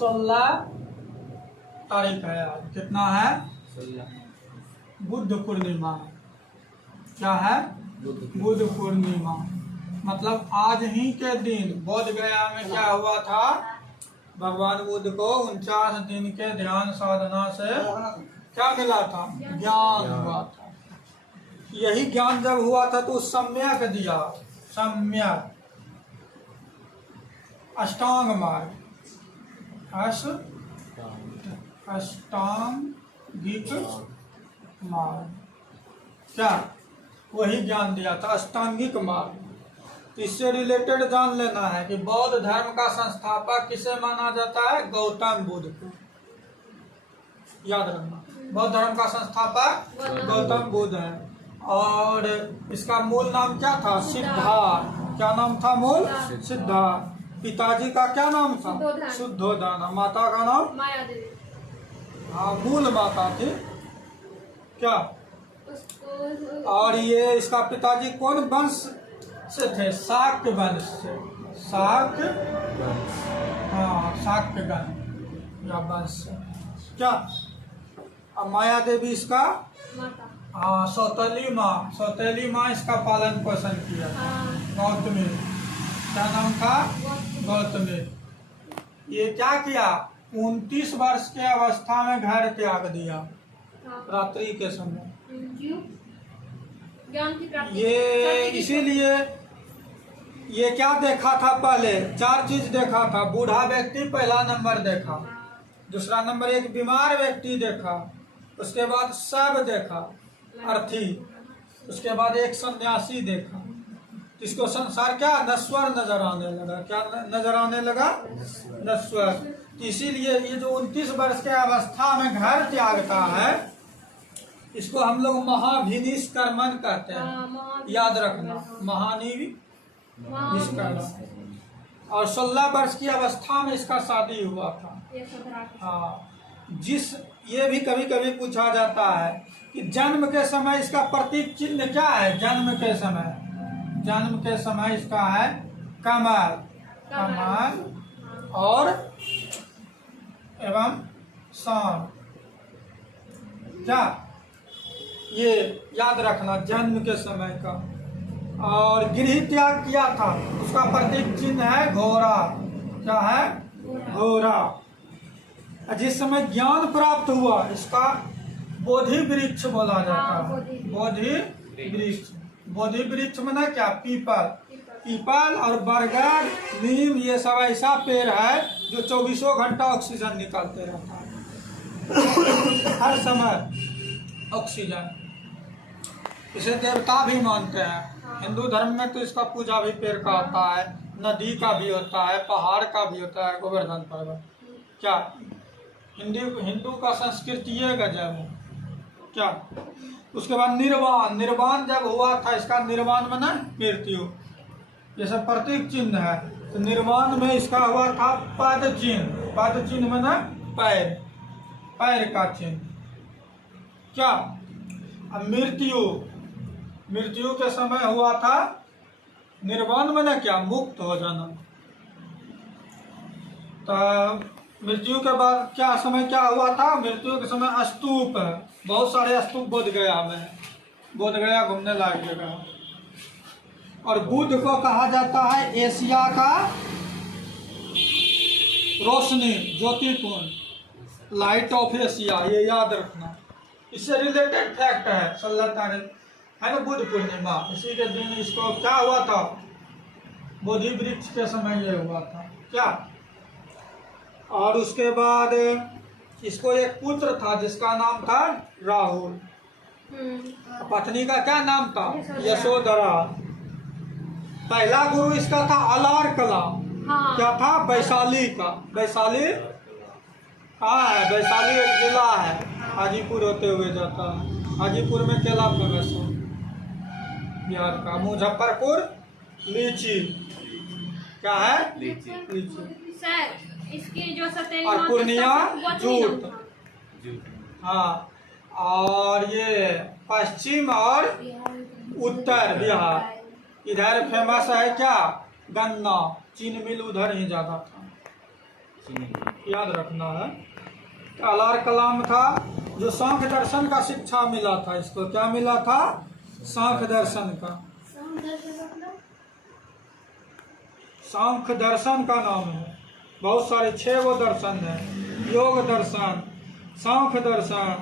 16 तारीख है आज। कितना है? 16 बुद्ध पूर्णिमा। क्या है? बुद्ध पूर्णिमा। मतलब आज ही के दिन बोध गया में क्या हुआ था? भगवान बुद्ध को 49 दिन के ध्यान साधना से क्या मिला था? ज्ञान हुआ था। यही ज्ञान जब हुआ था तो सम्यक दिया। सम्यक अष्टांग मार्ग, अष्टांगिक मार्ग, क्या वही ज्ञान दिया था, अष्टांगिक मार्ग। इससे रिलेटेड जान लेना है कि बौद्ध धर्म का संस्थापक किसे माना जाता है? गौतम बुद्ध को। याद रखना, बौद्ध धर्म का संस्थापक गौतम बुद्ध है। और इसका मूल नाम क्या था? सिद्धार्थ। क्या नाम था मूल? सिद्धार्थ। पिताजी का क्या नाम था? शुद्धोधन। माता का नाम माया देवी। हाँ, मूल माता थी क्या? और ये इसका पिताजी कौन वंश से थे? शाक्य वंश से। शाक्य, हाँ, शाक्य वंश से। क्या? अब माया देवी इसका माता। हाँ, सौतेली माँ इसका पालन पोषण किया। गौतमी। क्या नाम था? गौतमी। ये क्या किया? 29 वर्ष के अवस्था में घर त्याग दिया रात्रि के समय। ज्ञान की प्राप्ति। ये इसीलिए ये क्या देखा था? पहले 4 चीज देखा था। बूढ़ा व्यक्ति पहला नंबर देखा, दूसरा नंबर एक बीमार व्यक्ति देखा, उसके बाद सब देखा अर्थी, उसके बाद एक सन्यासी देखा। इसको संसार क्या नश्वर नजर आने लगा। क्या नजर आने लगा? नश्वर। इसीलिए ये जो 29 वर्ष के अवस्था में घर त्यागता है, इसको हम लोग महाभिनिष्कर्मण कहते हैं। याद रखना, महानिष्कर्मण। और 16 वर्ष की अवस्था में इसका शादी हुआ था। हाँ, ये भी कभी कभी पूछा जाता है कि जन्म के समय इसका प्रतीक चिन्ह क्या है? जन्म के समय इसका है कमल और एवं शाम। क्या ये याद रखना, जन्म के समय का। और गृह त्याग किया था, उसका प्रतीक चिन्ह है घोड़ा। क्या है? घोड़ा। जिस समय ज्ञान प्राप्त हुआ, इसका बोधि वृक्ष बोला जाता है। बोधि वृक्ष माने क्या? पीपल और बरगद, नीम, ये सब ऐसा पेड़ है जो 24 घंटा ऑक्सीजन निकालते रहता है। हर समय ऑक्सीजन। इसे देवता भी मानते हैं। हिंदू धर्म में तो इसका पूजा भी पेड़ का होता है, नदी का भी होता है, पहाड़ का भी होता है, गोवर्धन पर्वत। क्या हिंदू का संस्कृति ये गजब है। क्या? उसके बाद निर्वाण जब हुआ था, इसका निर्वाण माने मृत्यु, ये सब प्रतीक चिन्ह है। तो निर्वाण में इसका हुआ था पद चिन्ह माने पैर का चिन्ह। क्या? अब मृत्यु के समय हुआ था निर्वाण माने क्या? मुक्त हो जाना। तो मृत्यु के बाद क्या समय क्या हुआ था? मृत्यु के समय स्तूप है, बहुत सारे स्तूप बोध गया घूमने लायक जगह। और बुद्ध को कहा जाता है एशिया का रोशनी, ज्योतिपुंज, लाइट ऑफ एशिया। ये याद रखना। इससे रिलेटेड फैक्ट है 16 तारीख है ना, बुद्ध पूर्णिमा। इसी के दिन इसको क्या हुआ था? बोधि वृक्ष के समय ये हुआ था। क्या? और उसके बाद इसको एक पुत्र था जिसका नाम था राहुल। पत्नी का क्या नाम था? यशोधरा। पहला गुरु इसका था अलार कला। क्या था? वैशाली का। वैशाली हाँ है, वैशाली एक जिला है, हाजीपुर होते हुए जाता है। हाजीपुर में केला फेमस है बिहार का। मुजफ्फरपुर लीची। क्या है? लीची। सर, इसकी जो और पूर्णिया जूट। हाँ, और ये पश्चिम और उत्तर बिहार, इधर फेमस है क्या? गन्ना। चीन मिल उधर ही ज्यादा था। याद रखना है। अलार कलाम था जो सांख्य दर्शन का शिक्षा मिला था। इसको क्या मिला था? सांख्य दर्शन का। सांख्य दर्शन का नाम है। बहुत सारे 6 वो दर्शन है। योग दर्शन, सांख्य दर्शन।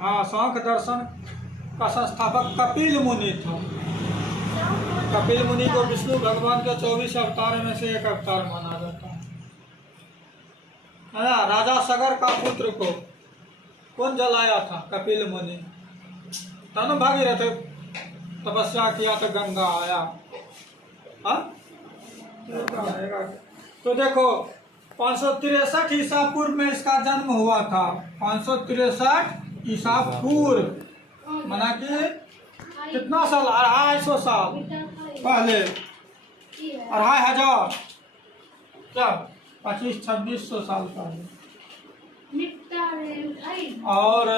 हाँ, सांख्य दर्शन का संस्थापक कपिल मुनि था। कपिल मुनि को विष्णु भगवान के 24 अवतार में से एक अवतार माना जाता है। राजा सगर का पुत्र को कौन जलाया था? कपिल मुनि। तनु भागीरथ तपस्या किया तो गंगा आया। हाँ, तो देखो 563 ईसा पूर्व में इसका जन्म हुआ था। 563 ईसा पूर्व माना कि कितना साल? 250 साल पहले, 2500 क्या 2500-2600 साल पहले। और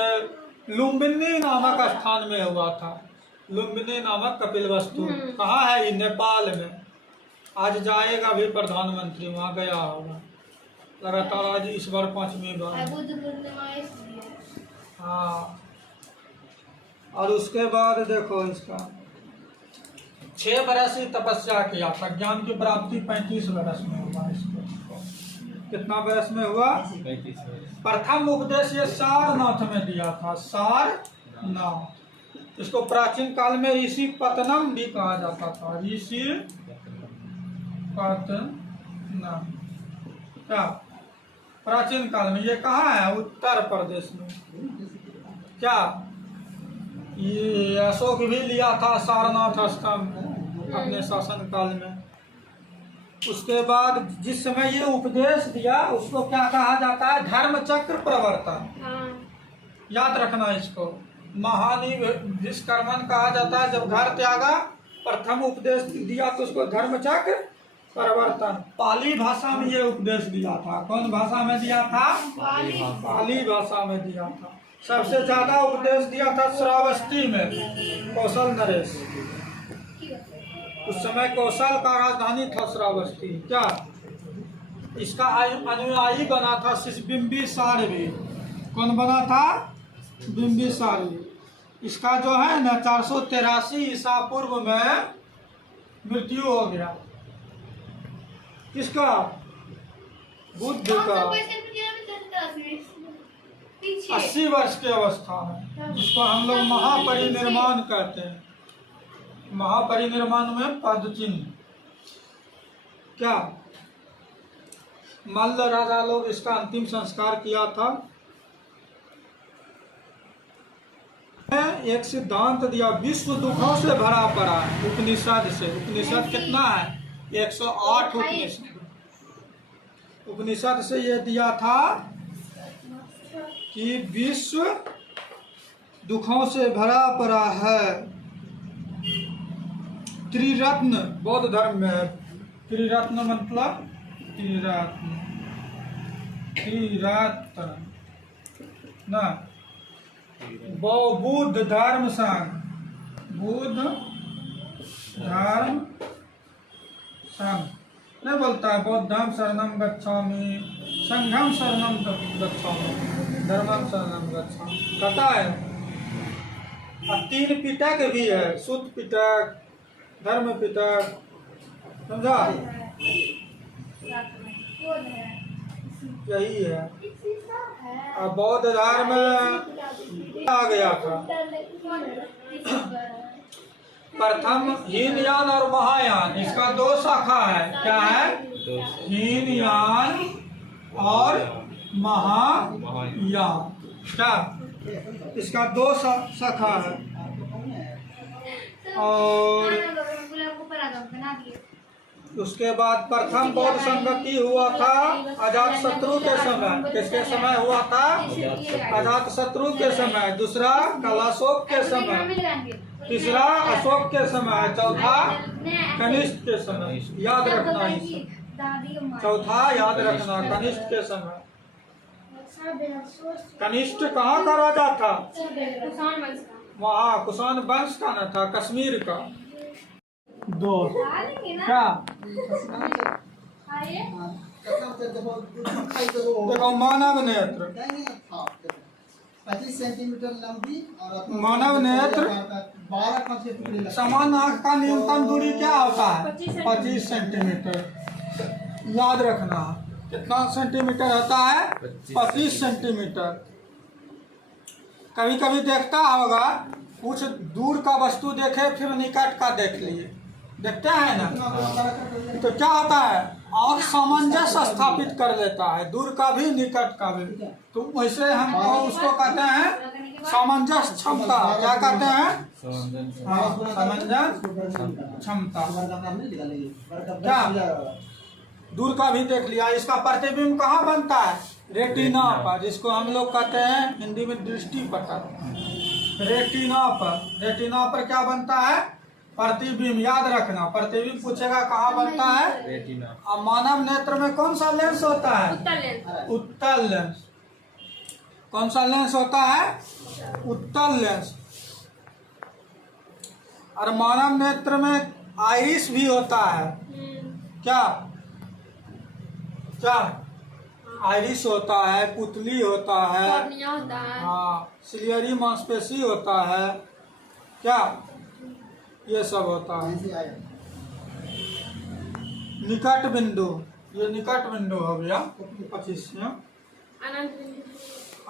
लुम्बिनी नामक स्थान में हुआ था। लुम्बिनी नामक कपिलवस्तु कहाँ है? ये नेपाल में। आज जाएगा भी प्रधानमंत्री, वहाँ गया होगा लगातार। आज इस बार 5वीं बार। हाँ, और उसके बाद देखो इसका 6 बरस ही तपस्या किया था। ज्ञान की प्राप्ति 35 बरस में हुआ। इसको कितना बरस में हुआ? 35 बरस। प्रथम उपदेश ये सारनाथ में दिया था। सारनाथ। इसको प्राचीन काल में ऋषि पतनम भी कहा जाता था। ऋषि पतनम क्या? प्राचीन काल में। ये कहाँ है? उत्तर प्रदेश में। क्या ये अशोक भी लिया था सारनाथ स्तंभ अपने शासन काल में। उसके बाद जिस समय ये उपदेश दिया उसको क्या कहा जाता है? धर्म चक्र प्रवर्तन। याद रखना इसको। महानी विष्कर्मन कहा जाता है। जब घर त्यागा, प्रथम उपदेश दिया तो उसको धर्म चक्र प्रवर्तन। पाली भाषा में ये उपदेश दिया था। कौन भाषा में दिया था? पाली भाषा में दिया था। सबसे ज्यादा उपदेश दिया था श्रावस्ती में, कौशल नरेश। उस समय कौशल का राजधानी था श्रावस्ती। क्या इसका अनुयायी बना था बिंबिसार भी। कौन बना था? बिंबिसार। इसका जो है ना 483 ईसा पूर्व में मृत्यु हो गया। किसका? बुद्ध का। 80 वर्ष की अवस्था में, जिसको हम लोग महापरिनिर्वाण कहते हैं। महापरिनिर्वाण में पद चिन्ह। क्या मल्ल राजा लोग इसका अंतिम संस्कार किया था। एक सिद्धांत दिया, विश्व दुखों से भरा पड़ा है। उपनिषद से। उपनिषद कितना है? 108 उपनिषद। उपनिषद से ये दिया था कि विश्व दुखों से भरा पड़ा है। त्रिरत्न बौद्ध धर्म में है। त्रिरत्न मतलब त्रिरत्न ना बुद्ध धर्म संघ। बुद्ध धर्म संघ नहीं बोलता है। बौद्धम शरणम गच्छामि, संघम शरणम गच्छामि, धर्मम शरणम गच्छामि कहता है। और 3 पिटक भी है। सुत पिटक, धर्म पिटक, समझा? यही है। और बौद्ध धर्म आ गया था। प्रथम हीनयान और महायान, इसका 2 शाखा है। क्या है? हीनयान और महायान। क्या इसका 2 शाखा है। और उसके बाद प्रथम बौद्ध संगति हुआ था अजात शत्रु के समय। किसके समय हुआ था? अजात शत्रु के समय। दूसरा कलाशोक के समय। तीसरा अशोक के समय। चौथा कनिष्ठ के समय। याद रखना इसे। चौथा याद रखना कनिष्ठ के समय। कनिष्ठ कहाँ का राजा था? वहाँ कुषाण वंश का न था, कश्मीर का। 2 क्या देखो मानव नेत्र, 25 सेंटीमीटर लंबी और अपना मानव नेत्र 12 कम से टुकड़े लगते हैं। समान आँख का न्यूनतम दूरी क्या होता है? 25 25 सेंटीमीटर। याद रखना कितना सेंटीमीटर होता है? 25 सेंटीमीटर। कभी कभी देखता होगा कुछ दूर का वस्तु देखे फिर निकट का देख लिए, देखते हैं ना, तो क्या होता है आँख सामंजस्य स्थापित कर लेता है, दूर का भी निकट का भी। तो वैसे हम उसको कहते हैं सामंजस्य क्षमता। क्या कहते हैं? हाँ, सामंजस्य क्षमता। क्या दूर का भी देख लिया। इसका प्रतिबिंब कहाँ बनता है? रेटिना पर, जिसको हम लोग कहते हैं हिंदी में दृष्टि पटल। रेटिना पर, रेटिना पर क्या बनता है? प्रतिबिंब। याद रखना प्रतिबिंब पूछेगा कहाँ बनता है? रेटिना। अब मानव नेत्र में कौन सा लेंस होता है? उत्तल लेंस। उत्तल लेंस। कौन सा लेंस होता है? उत्तल लेंस। और मानव नेत्र में आइरिस भी होता है। क्या क्या आइरिस होता है, पुतली होता है, कॉर्निया होता है। हाँ, सिलियरी मांसपेशी होता है। क्या ये सब होता है। निकट बिंदु, ये निकट बिंदु हो गया 25 में। अनंत बिंदु।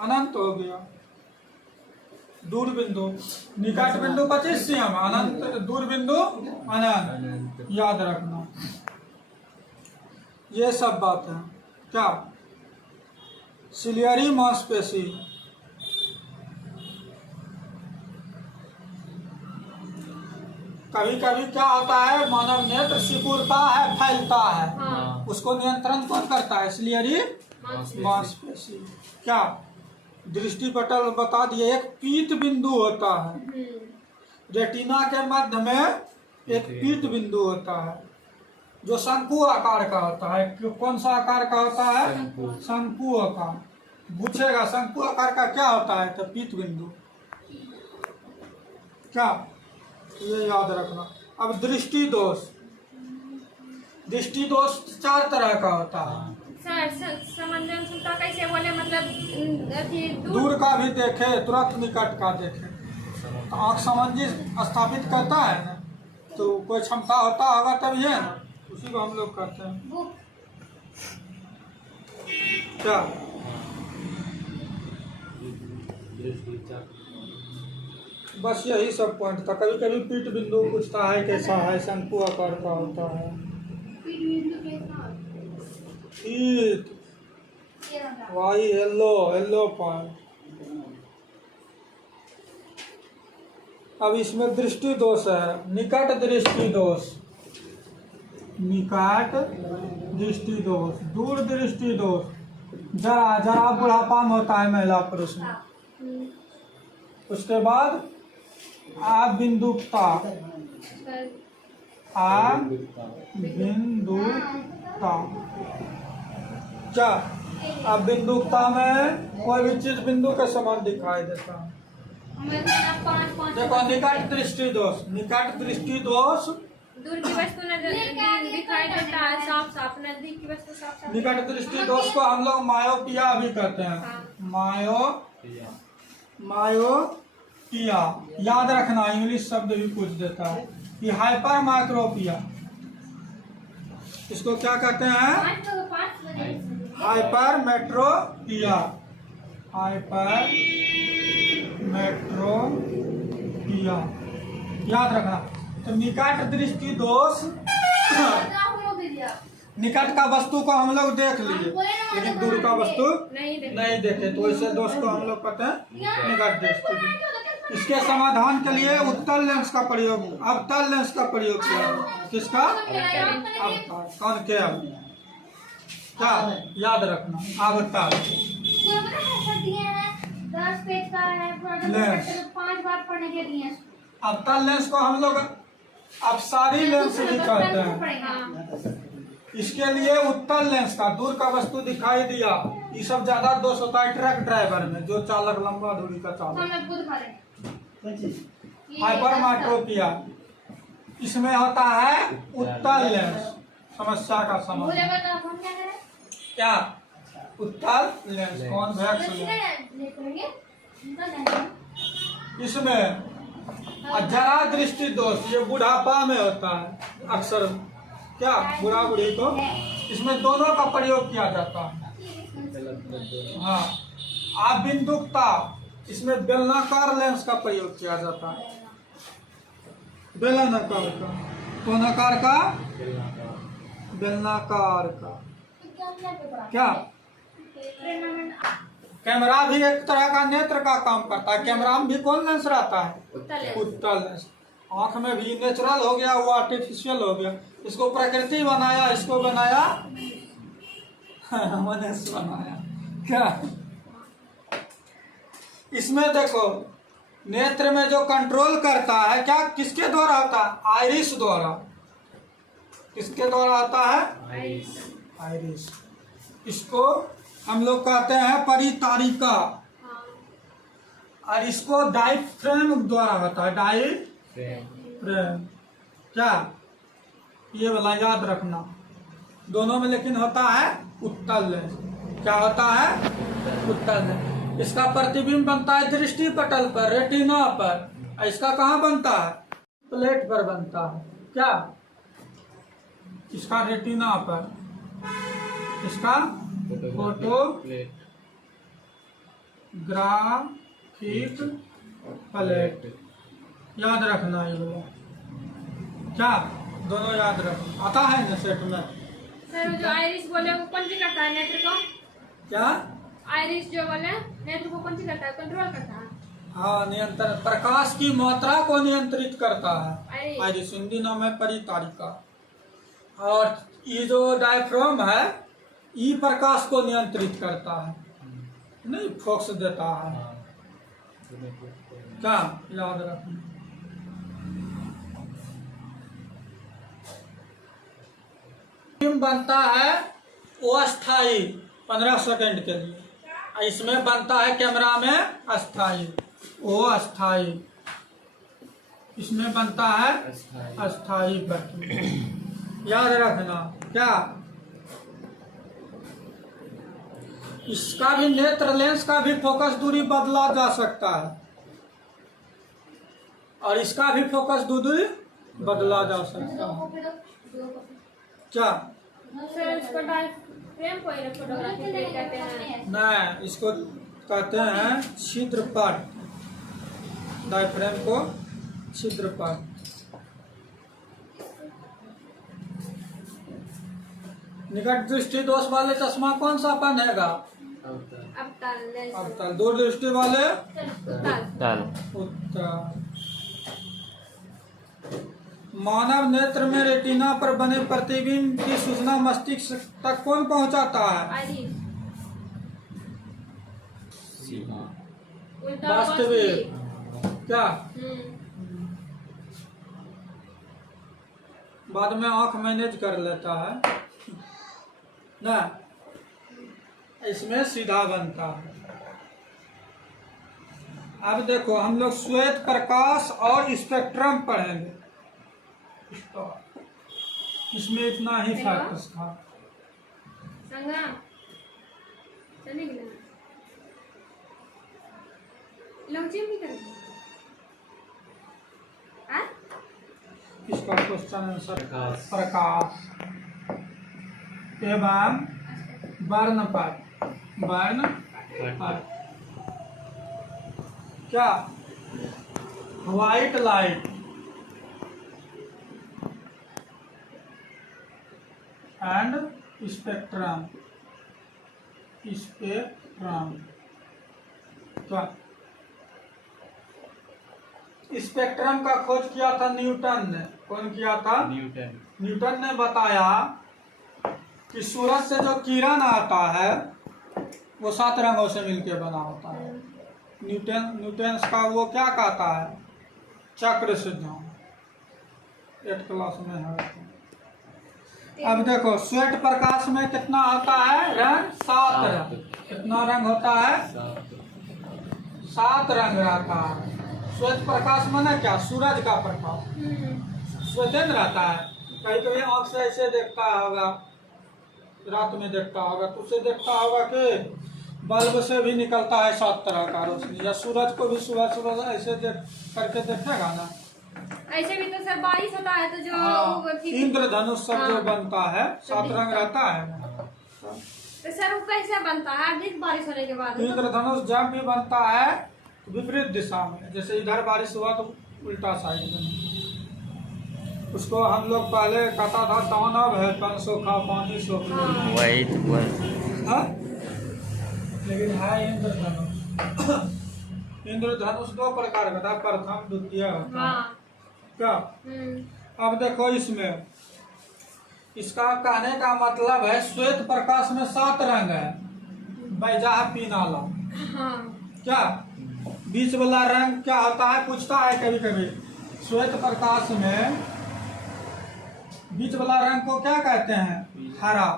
अनंत हो गया दूर बिंदु। निकट बिंदु 25 सीएम, अनंत दूर बिंदु अनंत। याद रखना ये सब बात है। क्या सिलियरी मांसपेशी, कभी कभी क्या होता है मानव नेत्र सिकुड़ता है, फैलता है, हाँ। उसको नियंत्रण कौन करता है? सिलियरी मांसपेशी। क्या दृष्टि पटल बता दिए। एक पीत बिंदु होता है, रेटिना के मध्य में एक पीत बिंदु होता है जो शंकु आकार का होता है। कौन सा आकार का होता है? शंकु आकार। पूछेगा शंकु आकार का क्या होता है तो पीत बिंदु। क्या ये याद रखना। अब दृष्टि दोष, दृष्टि दोष 4 तरह का होता है। सर समंजन क्षमता कैसे बोले? मतलब अथी दूर का भी देखे तुरंत निकट का देखे, तो आँख सामंजस्य स्थापित करता है ना, तो कोई क्षमता होता होगा तभी है ना, उसी को हम लोग कहते हैं। क्या बस यही सब पॉइंट था। कभी कभी पीठ बिंदु पूछता है कैसा है, शंकु आकार का होता है। पीठ वाई येलो, येलो पॉइंट। अब इसमें दृष्टि दोष है, निकट दृष्टि दोष, निकट दृष्टि दोष, दूर दृष्टि दोष। जरा जरा बुढ़ापा में होता है महिला पुरुष में। उसके बाद अबिंदुकता, अबिंदुकता। क्या अबिंदुकता में कोई भी चीज बिंदु के समान दिखाई देता है। देखो निकट दृष्टि दोष, निकट दृष्टि दोष दूर की वस्तु नजर दिखाई देता है साफ साफ, नजदीक की वस्तु साफ साफ। निकट दृष्टि दोष को हम लोग मायोपिया भी कहते हैं। मायोपिया याद रखना, इंग्लिश शब्द भी पूछ देता है कि हाइपर माइक्रोपिया, इसको क्या कहते हैं? Hypermetropia, hypermetropia. याद रखना। तो निकट दृष्टि दोष, निकट का वस्तु को हम लोग देख लिए लेकिन दूर का वस्तु नहीं देखे, तो इसे दोष को हम लोग कहते हैं निकट दृष्टि दोष। इसके समाधान के लिए उत्तल लेंस का प्रयोग, अवतल लेंस का प्रयोग किया। किसका? अवतल। कौन के? क्या याद रखना? अवतल लेंस। 5 बार पढ़ने के लिए अवतल लेंस को हम लोग अपसारी लेंस भी कहते हैं। इसके लिए उत्तल लेंस का, दूर का वस्तु दिखाई दिया, ये सब ज्यादा दोष होता है ट्रक ड्राइवर में, जो चालक लंबा दूरी का चालक। हाइपर माइक्रोपिया इसमें होता है उत्तल लेंस। समस्या का समाधान क्या उत्तल लेंस, कॉन्वेक्स लेंस। इसमें जरा दृष्टि दोष ये बुढ़ापा में होता है अक्सर, क्या बुढ़ा बुढ़ी को, इसमें दोनों का प्रयोग किया जाता है। हाँ, आबिंदुकता, इसमें बेलनाकार लेंस का प्रयोग किया जाता है। बेलनाकार का, कोनाकार का, बेलनाकार का। क्या कैमरा भी एक तरह का नेत्र का काम करता है। कैमरा में भी कौन लेंस रहता है? उत्तल लेंस। आंख में भी नेचुरल हो गया, वो आर्टिफिशियल हो गया। इसको प्रकृति बनाया, इसको बनाया मनुष्य बनाया। क्या इसमें देखो नेत्र में जो कंट्रोल करता है, क्या किसके द्वारा होता है? आइरिस द्वारा। किसके द्वारा होता है? आइरिस। इसको हम लोग कहते हैं परितारिका, और इसको डायफ्रेम द्वारा होता है। डायफ्रेम क्या, ये वाला याद रखना। दोनों में लेकिन होता है उत्तल लेंस। क्या होता है? उत्तल लेंस। इसका प्रतिबिंब बनता है दृष्टि पटल पर, रेटिना पर। इसका कहाँ बनता है? प्लेट पर बनता है। क्या इसका रेटिना पर, इसका फोटो ग्राफिक प्लेट। याद रखना ये लोग। क्या दोनों याद रखना आता है ना सेट में। सर जो आइरिस बोले वो कौन सी करता है नेत्र को? क्या आइरिस जो बोले नेत्र को कौन सी करता है? कंट्रोल करता है। हाँ, नियंत्रण, प्रकाश की मात्रा को नियंत्रित करता है। आइरिस आइरिस हिंदी नाम है परितारिका। और ये जो डायफ्राम है, ये प्रकाश को नियंत्रित करता है, नहीं फोकस देता है। क्या याद रखना। बनता है वो अस्थाई 15 सेकंड के लिए। इसमें बनता है कैमरा में अस्थाई, वो अस्थाई। इसमें बनता है अस्थाई पर। याद रखना। क्या इसका भी नेत्र लेंस का भी फोकस दूरी बदला जा सकता है, और इसका भी फोकस दूरी बदला जा सकता है। क्या सर इसको डायफ्रेम को ही फोटोग्राफी कहते हैं। नहीं, इसको कहते हैं छिद्रपट। डायफ्रेम को छिद्रपट। निकट दृष्टि दोष वाले चश्मा कौन सा पहनेगा? अवतल। दूर दृष्टि वाले उत्तल। मानव नेत्र में रेटिना पर बने प्रतिबिंब की सूचना मस्तिष्क तक कौन पहुंचाता है? वास्तविक। क्या बाद में आंख मैनेज कर लेता है ना, इसमें सीधा बनता है। अब देखो हम लोग श्वेत प्रकाश और स्पेक्ट्रम पढ़ेंगे। इसमें इतना ही फैक्ट्स था। इसका क्वेश्चन आंसर प्रकाश एवं वर्णपट। वर्णपट क्या? White light and spectrum. Spectrum क्या? स्पेक्ट्रम का खोज किया था न्यूटन ने। कौन किया था? न्यूटन ने बताया कि सूरज से जो किरण आता है वो 7 रंगों से मिलकर बना होता है। न्यूटन का वो क्या कहता है? चक्र सिद्धांत 8 क्लास में है। अब देखो श्वेत प्रकाश में कितना होता है रंग? 7 रंग। कितना रंग होता है? 7 रंग रहता है। श्वेत प्रकाश माने क्या? सूरज का प्रकाश श्वेत रहता है। कहीं कहीं आँख से ऐसे देखता होगा, रात में देखता होगा तो उसे देखता होगा कि बल्ब से भी निकलता है 7 तरह का रोशनी, या सूरज को भी सुबह सुबह ऐसे देख करके देखेगा ना। ऐसे भी तो सर बारिश होता है तो जो हाँ, इंद्रधनुष सब जो हाँ। बनता है 7 रंग रहता है। तो सर वो कैसे बनता है अधिक बारिश होने के बाद? इंद्रधनुष जब भी बनता है तो विपरीत दिशा में, जैसे इधर बारिश हुआ तो उल्टा साइड में, उसको हम लोग पहले कहता था दानव है, तन सोखा पानी सोख ले। हाँ। वही तो वही। हाँ? लेकिन है इंद्रधनुष। इंद्रधनुष 2 प्रकार का था, प्रथम द्वितीय होता है। हाँ। क्या? अब देखो इसमें, इसका कहने का मतलब है श्वेत प्रकाश में 7 रंग है, बैजा पीनाला। हाँ। क्या बीच वाला रंग क्या होता है, पूछता है कभी कभी। श्वेत प्रकाश में बीच वाला रंग को क्या कहते हैं? हरा।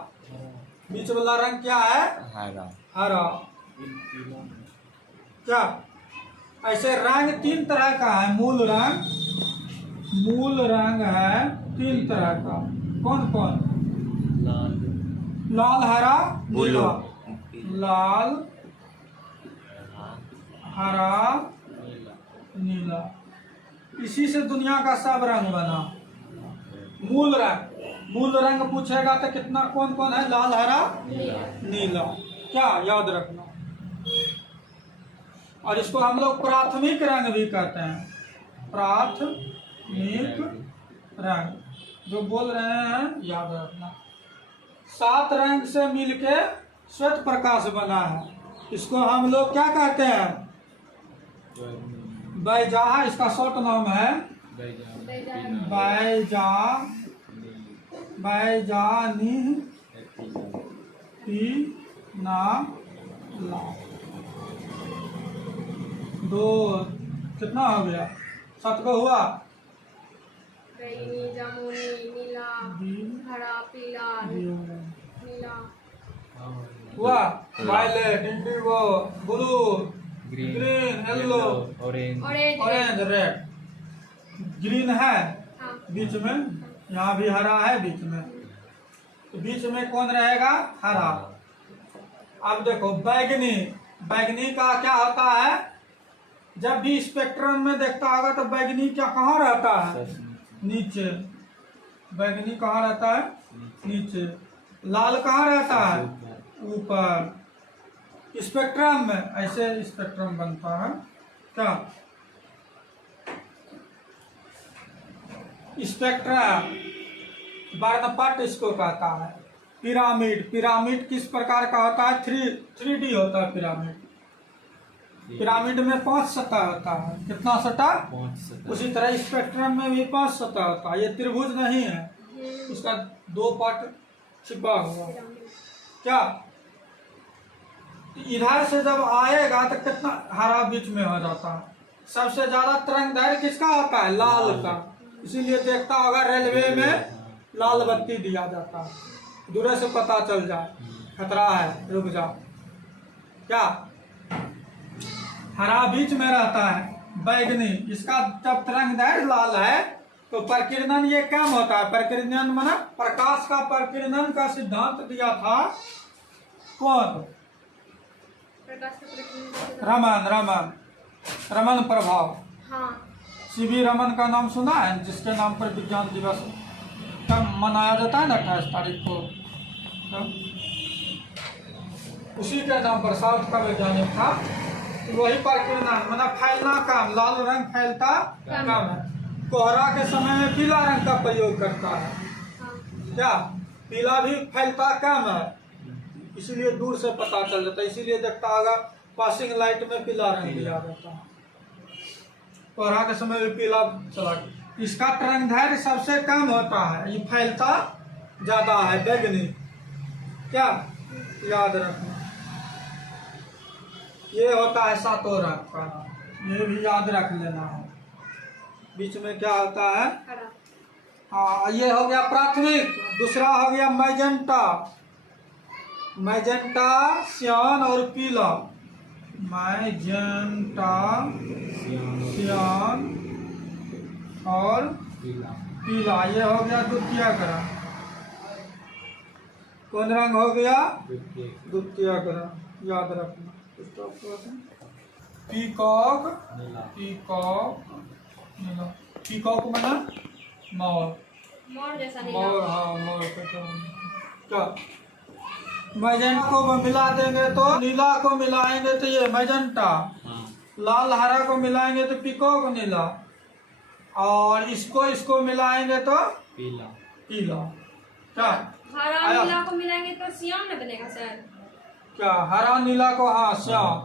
बीच वाला रंग क्या है? हरा। हरा। क्या ऐसे रंग 3 तरह का है। मूल रंग है 3 तरह का। कौन कौन? लाल, हरा, नीला। लाल, हरा, नीला। इसी से दुनिया का सब रंग बना। मूल रंग पूछेगा तो कितना कौन कौन है? लाल, हरा, नीला। क्या याद रखना। और इसको हम लोग प्राथमिक रंग भी कहते हैं। प्राथमिक रंग जो बोल रहे हैं याद रखना। 7 रंग से मिलके श्वेत प्रकाश बना है। इसको हम लोग क्या कहते हैं? बैजा। इसका शॉर्ट नाम है बैजानी पीनाला। 2 कितना हो गया? 7 को हुआ। बैंगनी, जामुनी, नीला, हरा, पीला, नीला हुआ। Violet, indigo, blue, green, yellow, orange, red. Green है हाँ। बीच में, यहाँ भी हरा है बीच में, तो बीच में कौन रहेगा? हरा। अब देखो बैगनी का क्या होता है? जब भी स्पेक्ट्रम में देखता होगा तो बैगनी क्या कहाँ रहता है? नीचे। बैगनी कहाँ रहता है? नीचे। लाल कहाँ रहता है? ऊपर। स्पेक्ट्रम में ऐसे स्पेक्ट्रम बनता है। क्या स्पेक्ट्रम? वर्णपट इसको कहता है। पिरामिड किस प्रकार का होता है? 3D होता है पिरामिड। पिरामिड में 5 सतह होता है। कितना सतह? 5 सतह। उसी तरह स्पेक्ट्रम में भी 5 सतह होता है। ये त्रिभुज नहीं है, उसका 2 पार्ट छिपा हुआ। क्या इधर से जब आएगा तो कितना हरा बीच में हो जाता है। सबसे ज्यादा तरंगदैर्घ्य किसका होता है? लाल का। इसीलिए देखता होगा रेलवे में लाल बत्ती दिया जाता है, दूर से पता चल जाए खतरा है, रुक जाओ। क्या हरा बीच में रहता है। बैगनी, इसका जब तरंगदैर्घ्य लाल है तो प्रकीर्णन ये कम होता है। प्रकीर्णन माना प्रकाश का प्रकीर्णन का सिद्धांत दिया था कौन? रमन प्रभाव। हाँ। सीवी रमन का नाम सुना है, जिसके नाम पर विज्ञान दिवस कब मनाया जाता है ना, 28 तारीख को। उसी के नाम पर साउथ का वैज्ञानिक था। वही प्रकीर्णन माना फैलना कम, लाल रंग फैलता कम है। कोहरा के समय में पीला रंग का प्रयोग करता है। क्या पीला भी फैलता कम है, इसीलिए दूर से पता चल जाता है। इसीलिए देखता होगा पासिंग लाइट में पीला रंग दिया जाता है। कोहरा के समय में पीला चला गया। इसका तरंगदैर्घ्य सबसे कम होता है, ये फैलता ज्यादा है। बैगनी क्या याद रखना, ये होता है 7 रंग का, ये भी याद रख लेना है। बीच में क्या होता है? हाँ, ये हो गया प्राथमिक। दूसरा हो गया मैजेंटा, सियान और पीला। मैजेंटा, सियान और पीला, ये हो गया द्वितीय रंग। कौन रंग हो गया? द्वितीय रंग, याद रखना। पीकॉक, पीकॉक नीला। पीकॉक माना मोर, मोर जैसा नीला। मोर, हाँ मोर क्या। मैजेंटा को मिला देंगे तो नीला को मिलाएंगे तो ये मैजेंटा, लाल हरा को मिलाएंगे तो पीकॉक नीला, और इसको मिलाएंगे तो पीला। पीला। क्या हरा आया? नीला को मिलाएंगे तो श्याम न बनेगा सर। क्या हरा नीला को, हाँ श्याम।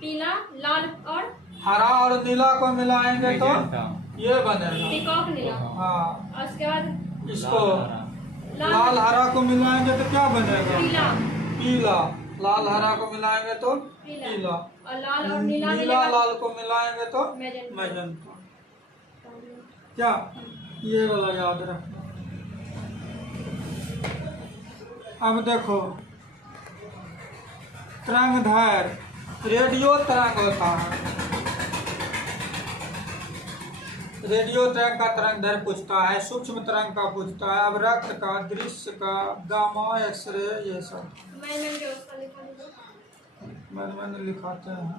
पीला लाल और हरा और नीला को मिलाएंगे तो ये बनेगा पीकॉक नीला। हाँ। और उसके बाद इसको लाल हरा को मिलाएंगे तो क्या बनेगा? पीला। पीला। लाल हरा को मिलाएंगे तो पीला। पीला। और लाल और नीला नीला मिलेगा लाल को मिलाएंगे तो मैजेंटा। मैजेंटा। क्या ये वाला याद रखना। अब देखो तरंगदैर्घ्य, रेडियो तरंग होता है। रेडियो तरंग का तरंगदैर्घ्य पूछता है, सूक्ष्म तरंग का पूछता है, अब रक्त का, दृश्य का, गामा, एक्सरे, ये सब मैंने उसका लिखा मैंने लिखाते हैं।